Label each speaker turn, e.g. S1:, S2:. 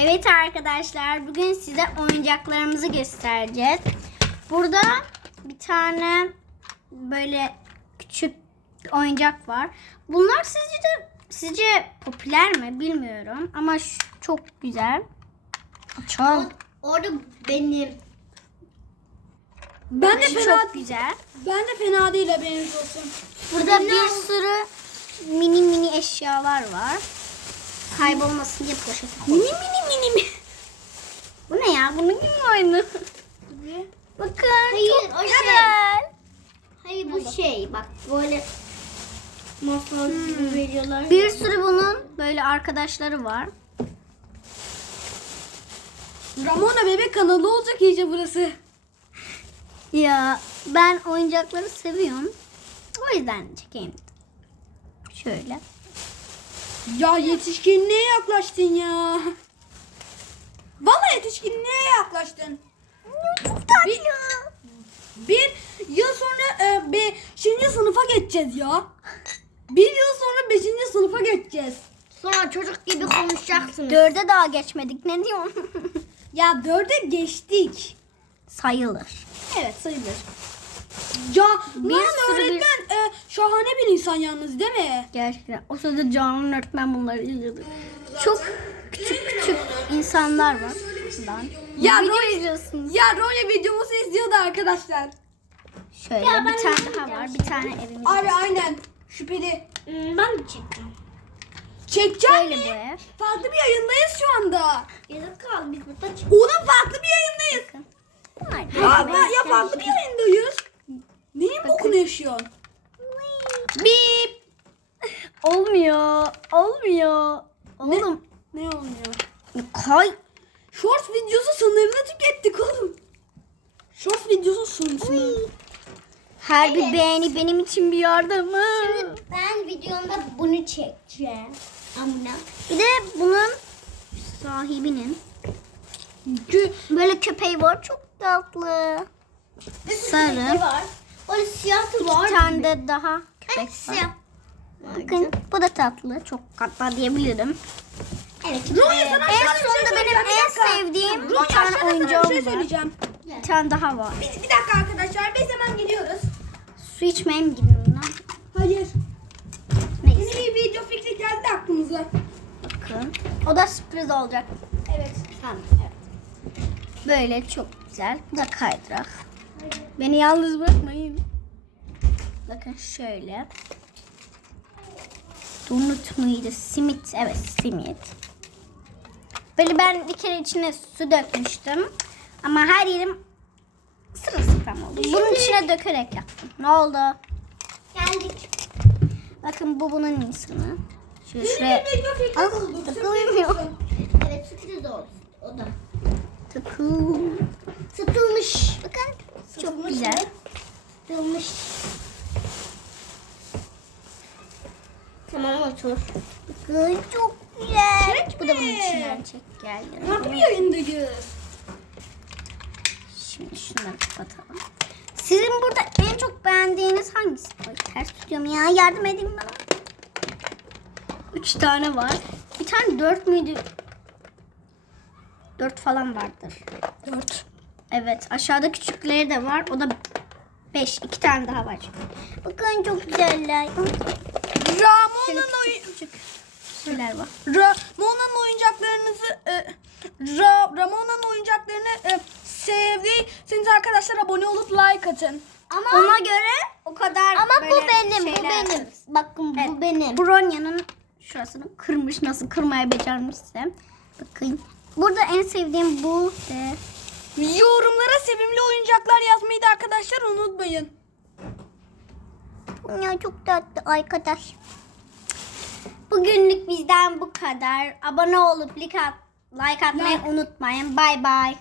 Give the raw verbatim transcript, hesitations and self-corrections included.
S1: Evet arkadaşlar, bugün size oyuncaklarımızı göstereceğiz. Burada bir tane böyle küçük oyuncak var. Bunlar sizce de sizce popüler mi bilmiyorum ama şu çok güzel. Açalım.
S2: Orada benim.
S3: Ben de
S1: Şu
S3: fena,
S1: çok güzel.
S3: ben de fena değil haberiniz olsun.
S1: Burada bir sürü mini mini eşyalar var. Kaybolmasın diye poşete koydum. Mini mini mini. Bu ne ya? Bunun gibi mi aynı? Bakın
S2: Hayır,
S1: çok
S2: o şey.
S1: güzel.
S2: Hayır bu şey bak böyle masal gibi veriyorlar.
S1: Bir sürü bunun böyle arkadaşları var.
S3: Ramona bebek kanalı olacak iyice burası.
S1: Ya ben oyuncakları seviyorum. O yüzden çekeyim. Şöyle.
S3: Ya yetişkinliğe yaklaştın ya. Vallahi yetişkinliğe yaklaştın.
S1: Çok
S3: Bir, bir yıl sonra e, beşinci sınıfa geçeceğiz ya. Bir yıl sonra beşinci sınıfa geçeceğiz.
S2: Sonra çocuk gibi konuşacaksınız.
S1: Dörde daha geçmedik. Ne diyorsun?
S3: Ya dörde geçtik.
S1: Sayılır.
S3: Evet sayılır. Ya
S1: Bir
S3: Nurhan
S1: sürü bir-
S3: öğretmen e, şahane bir insan yalnız değil mi?
S1: Gerçekten. O sırada Canan öğretmen bunları izliyordu. Çok küçük küçük insanlar var. Buradan.
S3: Ya
S1: Video
S3: Ronya-
S1: izliyorsunuz.
S3: Ya Ronya videomuzu izliyordu arkadaşlar.
S1: Şöyle
S2: Ya ben
S1: bir tane
S2: izleyeceğim
S1: daha var. Bir tane evimiz var.
S3: Abi aynen şüpheli.
S2: Hmm, ben de çekeceğim.
S3: Çekeceğim
S1: Böyle
S3: mi?
S1: bu ev.
S3: Farklı bir yayındayız şu anda.
S2: Yazık kaldı biz burada çek.
S3: Oğlum farklı bir yayındayız.
S1: Bunlar
S3: Ya,
S1: da-
S3: ya, ya farklı bir yayındayız. Neyin bokunu yaşıyorsun?
S1: Bip. Olmuyor. Olmuyor. Oğlum.
S3: Ne olmuyor?
S1: Kay.
S3: Short videosu sınırını tükettik oğlum. Short videosu sınırını.
S1: Her bir beğeni benim için bir yardımı.
S2: Ben videomda bunu çekeceğim. Amına.
S1: Bir de bunun sahibinin böyle köpeği var. Çok tatlı. Sarı.
S2: Ne var? Böyle siyah da var.
S1: Bir tane de daha köpek
S2: Ay,
S1: var.
S2: siyah.
S1: Bakın bu da tatlı. Çok katla diyebilirim.
S2: Evet.
S3: Ronya sana
S1: En
S3: aşağıda bir şey
S1: sonunda benim
S3: söyleyeceğim. Bir
S1: en
S3: dakika.
S1: sevdiğim bir
S3: Ronya
S1: tane
S3: aşağıda sana bir
S1: oyuncağım
S3: şey
S1: var.
S3: söyleyeceğim.
S1: Bir tane daha var.
S3: Bir, bir dakika arkadaşlar biz hemen gidiyoruz.
S1: Su içmeye mi gidiyorum lan?
S3: Hayır.
S1: Neyse.
S3: Yeni bir video fikri geldi aklımıza.
S1: Bakın. O da sürpriz olacak.
S3: Evet.
S1: Tamam. Evet. Böyle çok güzel. Bu da kaydırak. Beni yalnız bırakmayın. Bakın şöyle. Donut muydu? Simit. Evet simit. Böyle ben bir kere içine su dökmüştüm. Ama her yerim sırılsıklam oldu. Bunun içine dökerek yaptım. Ne oldu?
S2: Geldik.
S1: Bakın bu bunun insanı. Şöyle şuraya.
S3: Yeni bir video fikri
S1: Ah,
S3: bulduk.
S1: takılmıyor.
S3: Sürpriz olsun.
S2: Evet sürpriz olsun. O da.
S1: Takıl.
S2: Sıtılmış.
S1: Bakın. Çok
S3: Satılmış
S1: güzel.
S3: mı?
S2: Sıtılmış. Tamam otur.
S1: Bakın çok güzel.
S3: Çek
S1: Bu da bunun
S3: mi?
S1: içinden çek geldi.
S3: Farklı bir yayındayız.
S1: Şimdi şunları kapatalım. Sizin burada en çok beğendiğiniz hangisi? Ay, ters tutuyorum ya. Yardım edin bana. Üç tane var. Bir tane dört müydü? Dört falan vardır.
S3: Dört.
S1: Evet. Aşağıda küçükleri de var. O da beş. İki tane daha var. Bakın çok güzeller. Şöyle
S3: Ramona'nın oyun...
S1: küçük küçük şeyler var.
S3: Ramona'nın oyuncaklarınızı e, Ra, Ramona'nın oyuncaklarını e, sevdiyseniz arkadaşlar abone olup like atın.
S2: Ama
S1: Ona göre o kadar
S2: ama bu
S1: böyle
S2: benim, bu
S1: şeyler
S2: benim.
S1: yaparız.
S2: Bakın
S1: Evet,
S2: bu benim.
S1: Bronya'nın şurasını kırmış. Nasıl kırmaya becermişse. Bakın. Burada en sevdiğim bu. De.
S3: Yorumlara sevimli oyuncaklar yazmayı da arkadaşlar unutmayın.
S1: Ya çok tatlı arkadaş. Bugünlük bizden bu kadar. Abone olup like, at, like atmayı unutmayın. Bay bay.